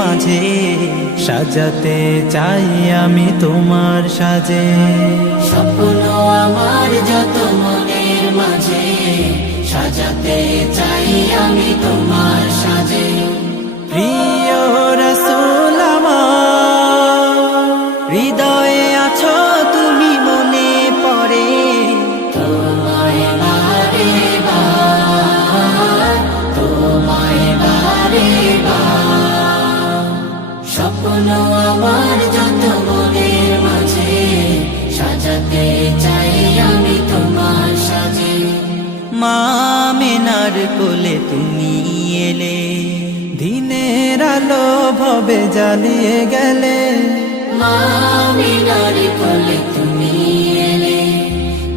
মাঝে সাজাতে চাই আমি তোমার সাজে। স্বপ্ন আমার যত মনের মাঝে সাজাতে চাই আমি তোমার সাজে। প্রিয় রাসূল আমার, হৃদয়ে আছো তুমি, মনে পড়ে তোমায় বারে বার, তোমায় বারে বার। স্বপ্ন আমার যত মনের মাঝে সাজাতে চাই আমি তোমার সাজে। মা আমিনার কোলে তুমি এলে, দিনের আলো ভবে জ্বালিয়ে গেলে। মা আমিনার কোলে তুমি এলে,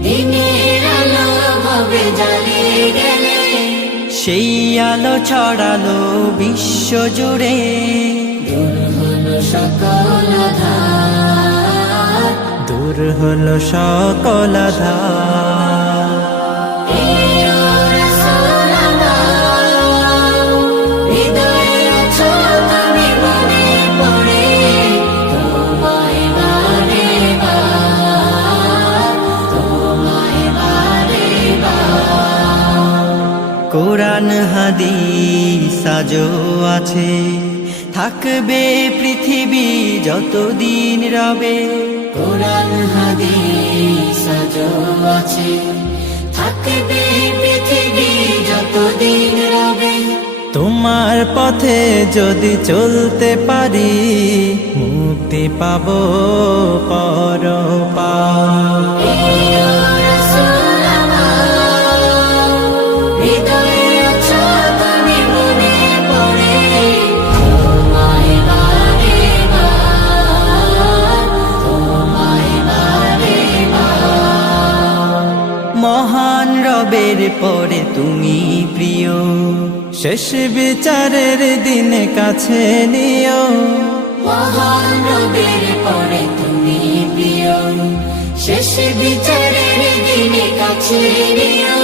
দিনের আলো ভাবে জ্বালিয়ে গেলে। সেই আলো ছড়ালো বিশ্ব জুড়ে, দূর হলো সকল আঁধার, দূর হলো সকল আঁধার। প্রিয় রাসূল আমার, হৃদয়ে আছো তুমি, মনে পড়ে তোমায় বারে বার, তোমায় বারে বার। কোরআন হাদিস আজও আছে, থাকবে পৃথিবী যতদিন রবে। কোরআন হাদিস আজও আছে, থাকবে পৃথিবী যতদিন রবে। তোমার পথে যদি চলতে পারি, মুক্তি পাবো পরপার। প্রিয় রাসূল আমার, হৃদয়ে আছো তুমি, মনে পড়ে তোমায় বারে বার, তোমায় বারে বার। মহান রবের পরে তুমি প্রিয়, শেষ বিচারের দিনে কাছে নিও। মহান রবের পরে তুমি প্রিয়, শেষ বিচারের দিনে কাছে নিও।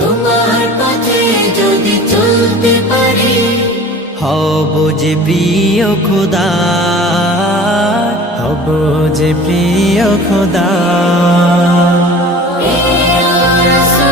তোমার পথে যদি চলতে পারি, হব যে প্রিয় খোদা, হব যে প্রিয় খোদা। প্রিয় রাসূল